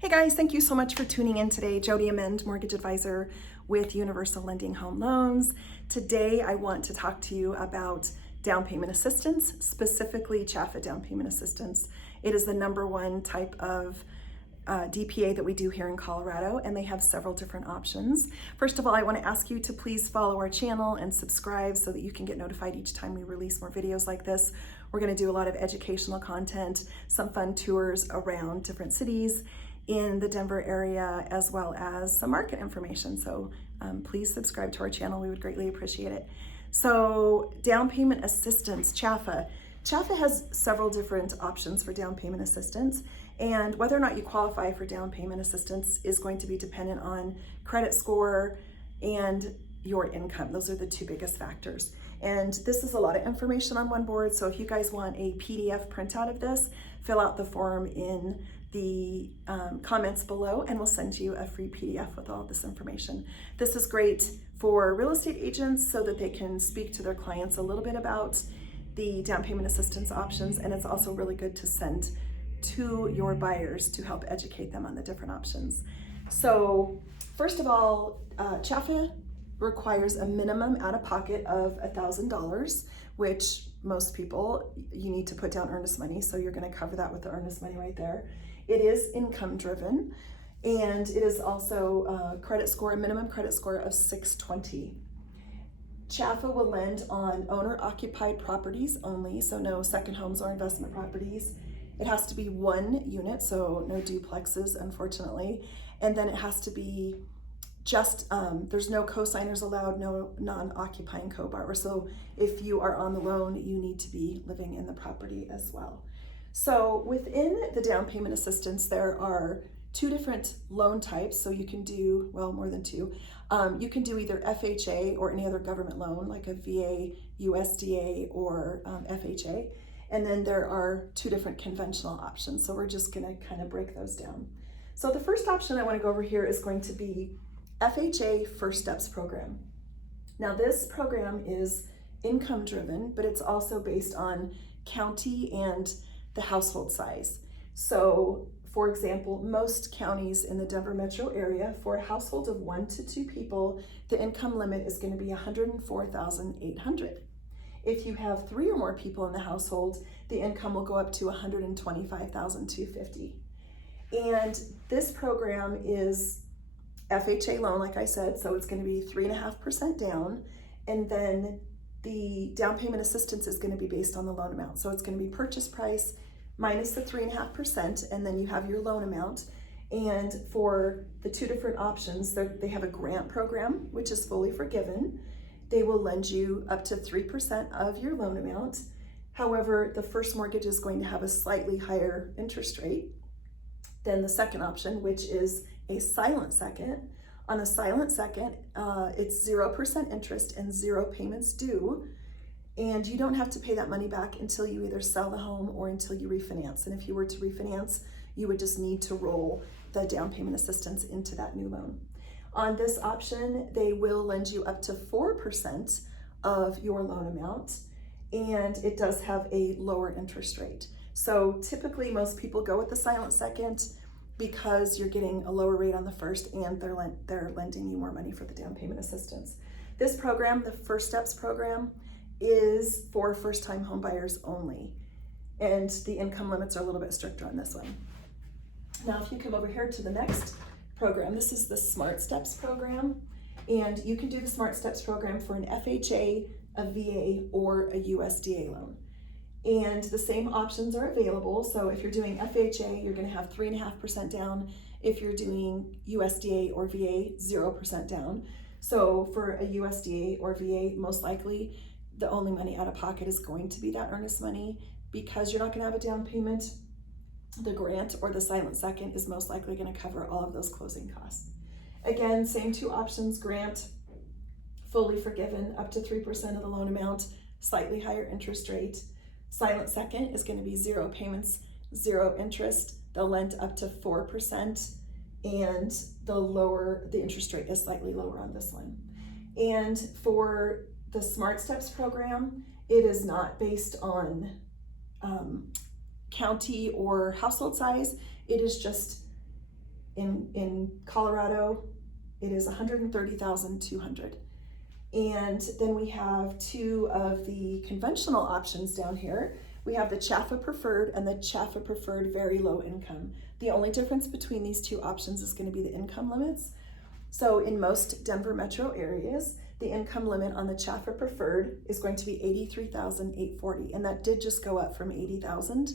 Hey guys, thank you so much for tuning in today. Jody Amend, mortgage advisor with Universal Lending Home Loans. Today I want to talk to you about down payment assistance, specifically CHFA down payment assistance. It is the #1 type of DPA that we do here in Colorado, and they have several different options. First of all, I want to ask you to please follow our channel and subscribe so that you can get notified each time we release more videos like this. We're going to do a lot of educational content, some fun tours around different cities in the Denver area, as well as some market information. So please subscribe to our channel. We would greatly appreciate it. So down payment assistance, CHFA. CHFA has several different options for down payment assistance, and whether or not you qualify for down payment assistance is going to be dependent on credit score and your income. Those are the two biggest factors. And this is a lot of information on one board, so if you guys want a PDF printout of this, fill out the form in the comments below and we'll send you a free PDF with all this information. This is great for real estate agents so that they can speak to their clients a little bit about the down payment assistance options, and it's also really good to send to your buyers to help educate them on the different options. So first of all, CHFA requires a minimum out-of-pocket of $1,000, which most people, you need to put down earnest money, so you're going to cover that with the earnest money right there. It is income driven, and it is also a minimum credit score of 620. CHFA will lend on owner-occupied properties only, so no second homes or investment properties. It has to be one unit, so no duplexes, unfortunately. And then it has to be just, there's no co-signers allowed, no non-occupying co-borrower. So if you are on the loan, you need to be living in the property as well. So within the down payment assistance, there are two different loan types. So you can do, well, more than two. You can do either FHA or any other government loan, like a VA, USDA, or FHA. And then there are two different conventional options. So we're just gonna kind of break those down. So the first option I wanna go over here is going to be FHA First Steps program. Now this program is income driven, but it's also based on county and the household size. So for example, most counties in the Denver metro area, for a household of 1 to 2 people, the income limit is going to be $104,800. If you have 3 or more people in the household, the income will go up to $125,250. And this program is FHA loan, like I said, so it's going to be 3.5% down, and then the down payment assistance is going to be based on the loan amount. So it's going to be purchase price minus the 3.5%, and then you have your loan amount. And for the two different options, they have a grant program, which is fully forgiven. They will lend you up to 3% of your loan amount. However, the first mortgage is going to have a slightly higher interest rate than the second option, which is a silent second. On a silent second, it's 0% interest and 0 payments due. And you don't have to pay that money back until you either sell the home or until you refinance. And if you were to refinance, you would just need to roll the down payment assistance into that new loan. On this option, they will lend you up to 4% of your loan amount, and it does have a lower interest rate. So typically most people go with the silent second because you're getting a lower rate on the first, and they're lending you more money for the down payment assistance. This program, the First Steps program, is for first-time home buyers only, and the income limits are a little bit stricter on this one. Now if you come over here to the next program, this is the Smart Steps program, and you can do the Smart Steps program for an FHA, a VA, or a USDA loan. And the same options are available. So if you're doing FHA, you're going to have 3.5% down. If you're doing USDA or VA, 0% down. So for a USDA or VA, most likely the only money out of pocket is going to be that earnest money, because you're not going to have a down payment. The grant or the silent second is most likely going to cover all of those closing costs. Again, same two options: grant, fully forgiven, up to 3% of the loan amount, slightly higher interest rate. Silent second is going to be 0 payments, 0 interest. They'll lend up to 4%, and the interest rate is slightly lower on this one. And for the Smart Steps program, it is not based on county or household size. It is just In Colorado, it is $130,200. And then we have two of the conventional options down here. We have the CHFA Preferred and the CHFA Preferred Very Low Income. The only difference between these two options is going to be the income limits. So in most Denver metro areas, the income limit on the CHFA Preferred is going to be $83,840, and that did just go up from $80,000.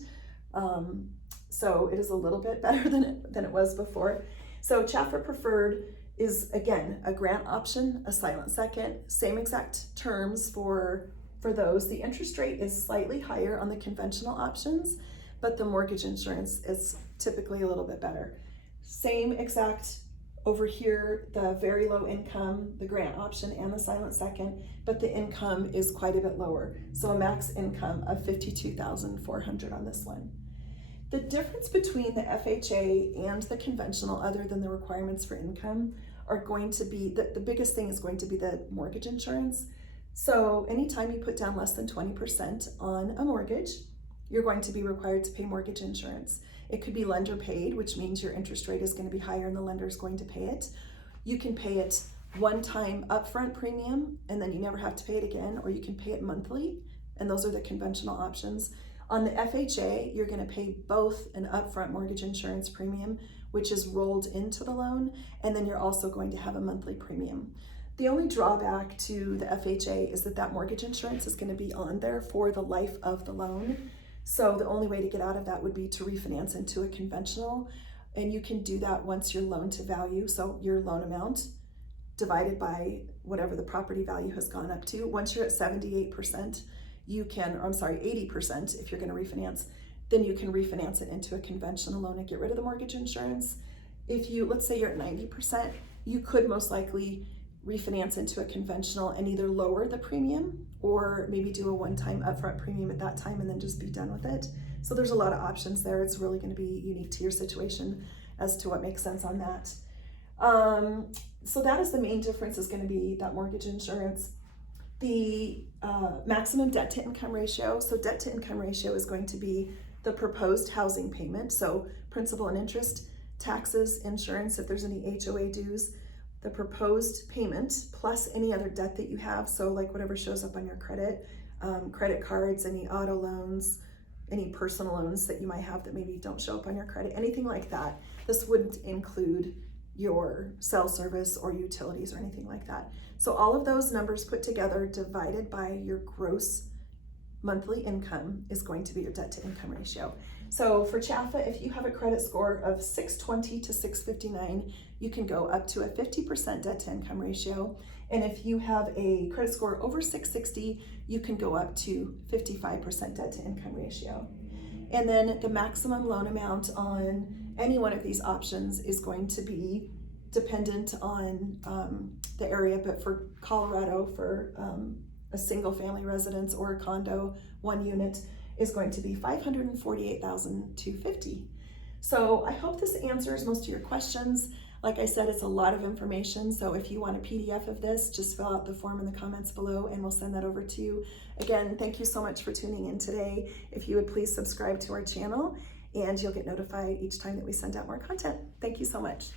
So it is a little bit better than it was before. So CHFA Preferred is, again, a grant option, a silent second, same exact terms for those. The interest rate is slightly higher on the conventional options, but the mortgage insurance is typically a little bit better. Same exact over here, the very low income, the grant option and the silent second, but the income is quite a bit lower. So a max income of $52,400 on this one. The difference between the FHA and the conventional, other than the requirements for income, are going to be, the biggest thing is going to be the mortgage insurance. So anytime you put down less than 20% on a mortgage, you're going to be required to pay mortgage insurance. It could be lender paid, which means your interest rate is going to be higher and the lender is going to pay it. You can pay it one-time upfront premium and then you never have to pay it again, or you can pay it monthly, and those are the conventional options. On the FHA, you're going to pay both an upfront mortgage insurance premium, which is rolled into the loan, and then you're also going to have a monthly premium. The only drawback to the FHA is that mortgage insurance is going to be on there for the life of the loan. So the only way to get out of that would be to refinance into a conventional, and you can do that once your loan to value, so your loan amount divided by whatever the property value has gone up to. Once you're at 78%, you can, or I'm sorry, 80% if you're going to refinance, then you can refinance it into a conventional loan and get rid of the mortgage insurance. If you, let's say you're at 90%, you could most likely refinance into a conventional and either lower the premium or maybe do a one-time upfront premium at that time and then just be done with it. So there's a lot of options there. It's really going to be unique to your situation as to what makes sense on that. So that is the main difference, is going to be that mortgage insurance. The maximum debt to income ratio. So debt to income ratio is going to be the proposed housing payment. So principal and interest, taxes, insurance, if there's any HOA dues, the proposed payment plus any other debt that you have. So like whatever shows up on your credit, credit cards, any auto loans, any personal loans that you might have that maybe don't show up on your credit, anything like that. This wouldn't include your cell service or utilities or anything like that. So all of those numbers put together divided by your gross monthly income is going to be your debt to income ratio. So for CHFA, if you have a credit score of 620 to 659, you can go up to a 50% debt to income ratio. And if you have a credit score over 660, you can go up to 55% debt to income ratio. And then the maximum loan amount on any one of these options is going to be dependent on the area, but for Colorado, for a single family residence or a condo, 1 unit, is going to be $548,250. So I hope this answers most of your questions. Like I said, it's a lot of information, so if you want a PDF of this, just fill out the form in the comments below and we'll send that over to you. Again, thank you so much for tuning in today. If you would please subscribe to our channel, and you'll get notified each time that we send out more content. Thank you so much.